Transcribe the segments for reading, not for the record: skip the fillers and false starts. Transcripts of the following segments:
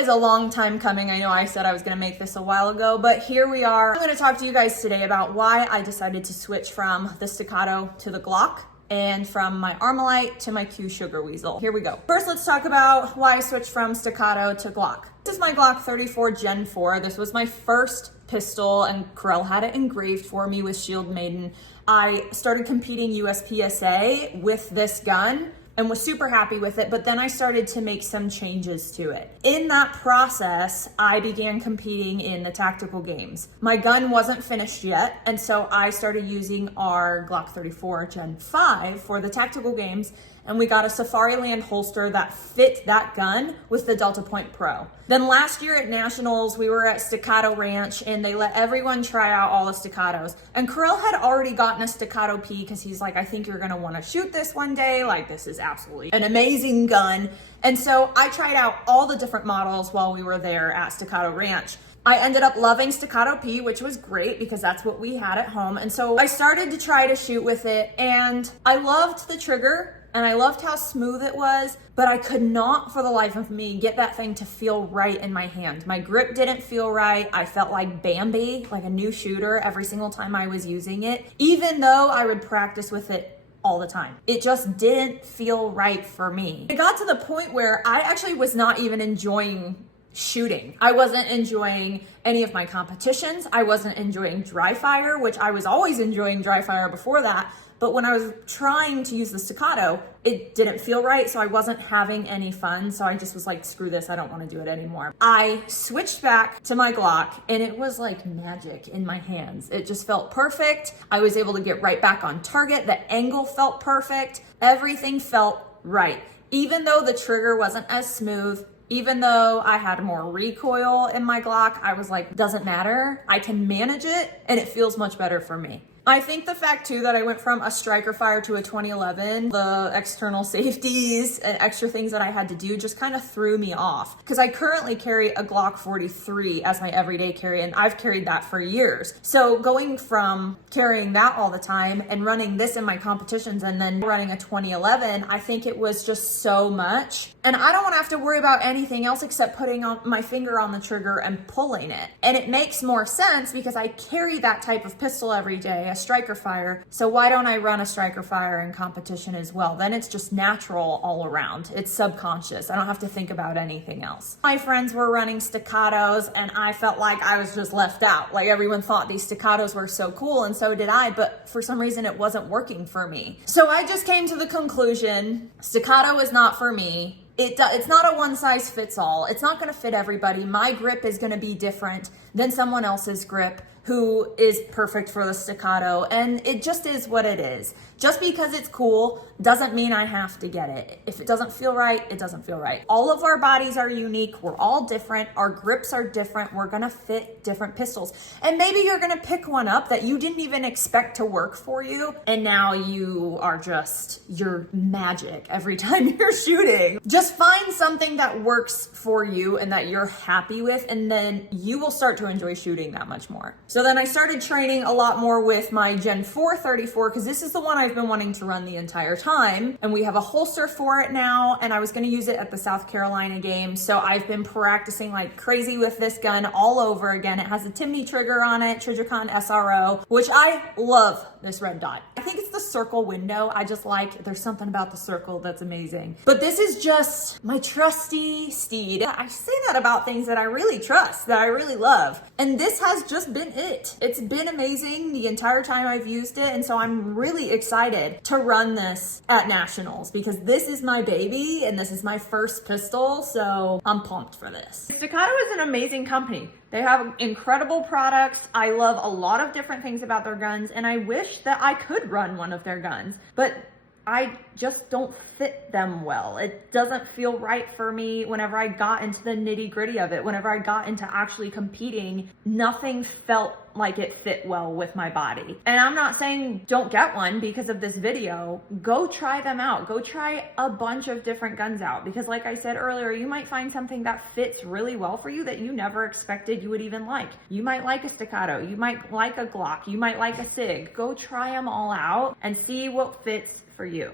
is a long time coming. I know I said I was gonna make this a while ago, but here we are. I'm gonna talk to you guys today about why I decided to switch from the Staccato to the Glock and from my Armalite to my Q Sugar Weasel. Here we go. First, let's talk about why I switched from Staccato to Glock. This is my Glock 34 Gen 4. This was my first pistol and Corel had it engraved for me with Shield Maiden. I started competing USPSA with this gun and was super happy with it, but then I started to make some changes to it. In that process, I began competing in the tactical games. My gun wasn't finished yet, and so I started using our Glock 34 Gen 5 for the tactical games, and we got a Safariland holster that fit that gun with the Delta Point Pro. Then last year at Nationals, we were at Staccato Ranch and they let everyone try out all the Staccatos. And Corel had already gotten a Staccato P because he's like, I think you're gonna wanna shoot this one day. Like, this is absolutely an amazing gun. And so I tried out all the different models while we were there at Staccato Ranch. I ended up loving Staccato P, which was great because that's what we had at home. And so I started to try to shoot with it and I loved the trigger. And I loved how smooth it was, but I could not for the life of me get that thing to feel right in my hand. My grip didn't feel right. I felt like Bambi, like a new shooter every single time I was using it, even though I would practice with it all the time. It just didn't feel right for me. It got to the point where I actually was not even enjoying shooting. I wasn't enjoying any of my competitions. I wasn't enjoying dry fire, which I was always enjoying dry fire before that. But when I was trying to use the Staccato, it didn't feel right, so I wasn't having any fun. So I just was like, screw this, I don't want to do it anymore. I switched back to my Glock and it was like magic in my hands. It just felt perfect. I was able to get right back on target. The angle felt perfect. Everything felt right. Even though the trigger wasn't as smooth, even though I had more recoil in my Glock, I was like, doesn't matter. I can manage it and it feels much better for me. I think the fact too that I went from a striker fire to a 2011, the external safeties and extra things that I had to do just kind of threw me off because I currently carry a Glock 43 as my everyday carry and I've carried that for years. So going from carrying that all the time and running this in my competitions and then running a 2011, I think it was just so much. And I don't want to have to worry about anything else except putting on my finger on the trigger and pulling it. And it makes more sense because I carry that type of pistol every day, a striker fire. So why don't I run a striker fire in competition as well? Then it's just natural all around. It's subconscious. I don't have to think about anything else. My friends were running Staccatos and I felt like I was just left out. Like everyone thought these Staccatos were so cool and so did I, but for some reason it wasn't working for me. So I just came to the conclusion, Staccato is not for me. It's not a one size fits all. It's not gonna fit everybody. My grip is gonna be different than someone else's grip who is perfect for the Staccato, and it just is what it is. Just because it's cool doesn't mean I have to get it. If it doesn't feel right, it doesn't feel right. All of our bodies are unique. We're all different. Our grips are different. We're gonna fit different pistols. And maybe you're gonna pick one up that you didn't even expect to work for you, and now you're magic every time you're shooting. Just find something that works for you and that you're happy with, and then you will start to enjoy shooting that much more. So then I started training a lot more with my Gen 4 34 because this is the one I've been wanting to run the entire time. And we have a holster for it now, and I was gonna use it at the South Carolina game. So I've been practicing like crazy with this gun all over again. It has a Timney trigger on it, Trijicon SRO, which I love this red dot. I think it's the circle window. I just like, there's something about the circle that's amazing. But this is just my trusty steed. I say that about things that I really trust, that I really love. And this has just been it. It's been amazing the entire time I've used it. And so I'm really excited to run this at Nationals because this is my baby and this is my first pistol. So I'm pumped for this. Staccato is an amazing company. They have incredible products. I love a lot of different things about their guns and I wish that I could run one of their guns, but I just don't fit them well. It doesn't feel right for me whenever I got into the nitty gritty of it. Whenever I got into actually competing, nothing felt like it fit well with my body. And I'm not saying don't get one because of this video. Go try them out. Go try a bunch of different guns out because like I said earlier, you might find something that fits really well for you that you never expected you would even like. You might like a Staccato. You might like a Glock. You might like a SIG. Go try them all out and see what fits for you.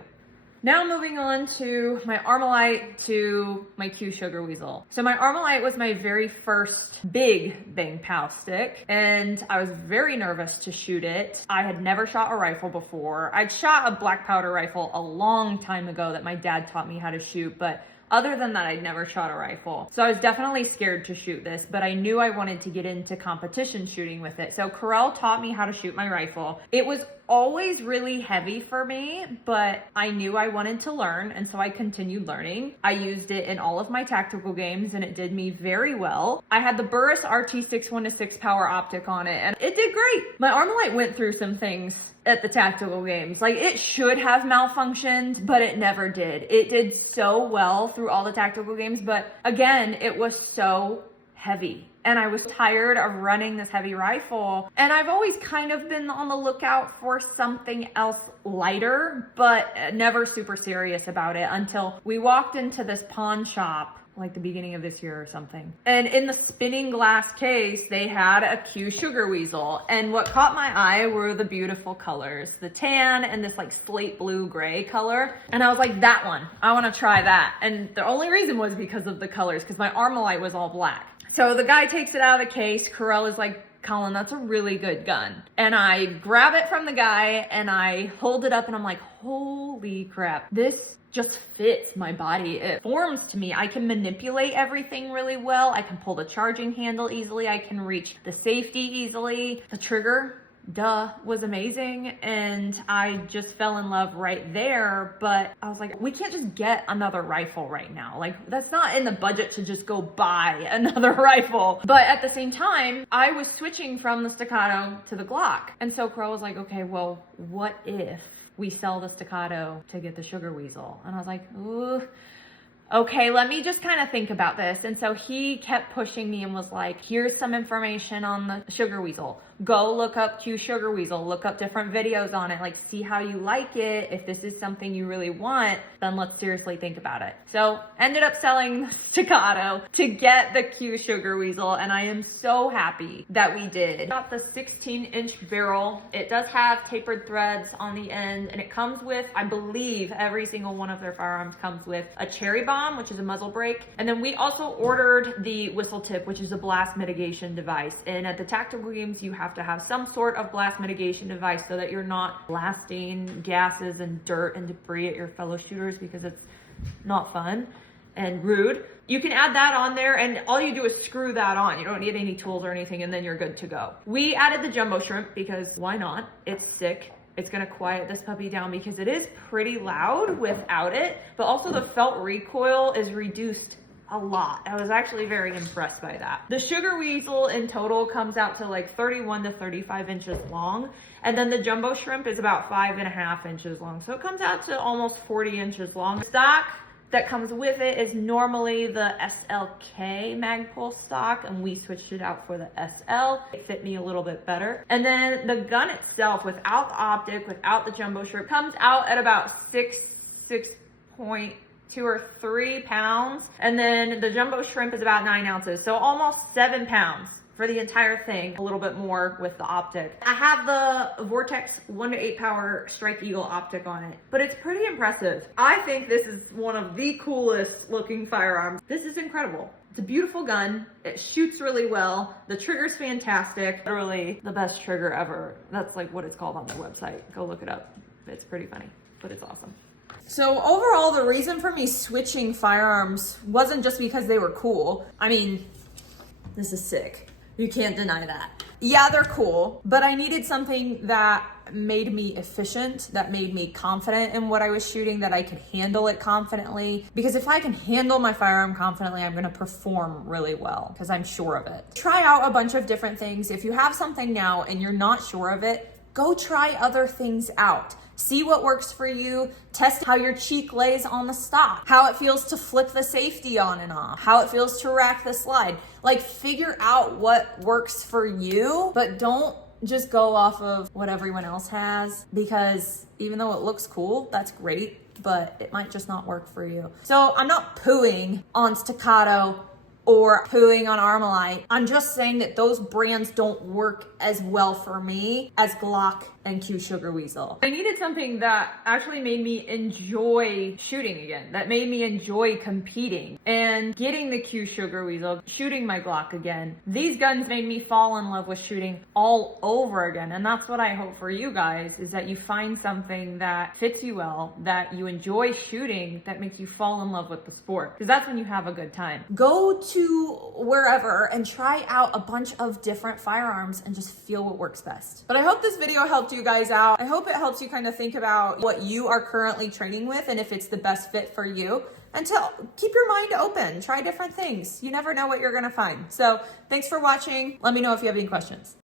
Now moving on to my Armalite to my Q Sugar Weasel. So my Armalite was my very first big bang pow stick, and I was very nervous to shoot it. I had never shot a rifle before. I'd shot a black powder rifle a long time ago that my dad taught me how to shoot, but other than that, I'd never shot a rifle. So I was definitely scared to shoot this, but I knew I wanted to get into competition shooting with it. So Corel taught me how to shoot my rifle. It was always really heavy for me, but I knew I wanted to learn, and so I continued learning. I used it in all of my tactical games, and it did me very well. I had the Burris RT6 1-6 power optic on it, and it did great. My Armalite went through some things at the tactical games. Like, it should have malfunctioned, but it never did. It did so well through all the tactical games, but again, it was so heavy. And I was tired of running this heavy rifle. And I've always kind of been on the lookout for something else lighter, but never super serious about it until we walked into this pawn shop like the beginning of this year or something. And in the spinning glass case, they had a Q Sugar Weasel. And what caught my eye were the beautiful colors, the tan and this like slate blue gray color. And I was like, that one, I wanna try that. And the only reason was because of the colors, because my Armalite was all black. So the guy takes it out of the case. Corel is like, Colin, that's a really good gun. And I grab it from the guy and I hold it up and I'm like, holy crap, this just fits my body. It forms to me. I can manipulate everything really well. I can pull the charging handle easily. I can reach the safety easily. The trigger, was amazing. And I just fell in love right there. But I was like, we can't just get another rifle right now. Like, that's not in the budget to just go buy another rifle. But at the same time, I was switching from the Staccato to the Glock. And so Crow was like, okay, well, what if we sell the Staccato to get the Sugar Weasel? And I was like, ooh, okay, let me just kind of think about this. And so he kept pushing me and was like, here's some information on the Sugar Weasel. Go look up Q Sugar Weasel, look up different videos on it, like see how you like it. If this is something you really want, then let's seriously think about it. So ended up selling Staccato to get the Q Sugar Weasel, and I am so happy that we did. Got the 16-inch barrel. It does have tapered threads on the end, and it comes with, I believe every single one of their firearms comes with a cherry bomb, which is a muzzle brake. And then we also ordered the whistle tip, which is a blast mitigation device. And at the tactical games, you have to have some sort of blast mitigation device so that you're not blasting gases and dirt and debris at your fellow shooters, because it's not fun and rude. You can add that on there, and all you do is screw that on. You don't need any tools or anything, and then you're good to go. We added the jumbo shrimp because why not? It's sick. It's gonna quiet this puppy down because it is pretty loud without it, but also the felt recoil is reduced a lot. I was actually very impressed by that. The Sugar Weasel in total comes out to like 31 to 35 inches long. And then the jumbo shrimp is about 5.5 inches long. So it comes out to almost 40 inches long. The stock that comes with it is normally the SLK Magpul stock, and we switched it out for the SL. It fit me a little bit better. And then the gun itself, without the optic, without the jumbo shrimp, comes out at about 6.2 or 3 pounds. And then the jumbo shrimp is about 9 ounces. So almost 7 pounds for the entire thing, a little bit more with the optic. I have the Vortex 1-8 power Strike Eagle optic on it, but it's pretty impressive. I think this is one of the coolest looking firearms. This is incredible. It's a beautiful gun. It shoots really well. The trigger's fantastic. Literally the best trigger ever. That's like what it's called on their website. Go look it up. It's pretty funny, but it's awesome. So overall, the reason for me switching firearms wasn't just because they were cool. I mean, this is sick. You can't deny that. Yeah, they're cool, but I needed something that made me efficient, that made me confident in what I was shooting, that I could handle it confidently. Because if I can handle my firearm confidently, I'm gonna perform really well, because I'm sure of it. Try out a bunch of different things. If you have something now and you're not sure of it, go try other things out. See what works for you. Test how your cheek lays on the stock, how it feels to flip the safety on and off, how it feels to rack the slide. Like, figure out what works for you, but don't just go off of what everyone else has, because even though it looks cool, that's great, but it might just not work for you. So I'm not pooing on Staccato or pooing on Armalite. I'm just saying that those brands don't work as well for me as Glock and Q Sugar Weasel. I needed something that actually made me enjoy shooting again, that made me enjoy competing. And getting the Q Sugar Weasel, shooting my Glock again, these guns made me fall in love with shooting all over again. And that's what I hope for you guys, is that you find something that fits you well, that you enjoy shooting, that makes you fall in love with the sport. Because that's when you have a good time. Go to wherever and try out a bunch of different firearms and just feel what works best. But I hope this video helped you guys out. I hope it helps you kind of think about what you are currently training with and if it's the best fit for you. And keep your mind open, try different things. You never know what you're gonna find. So thanks for watching. Let me know if you have any questions.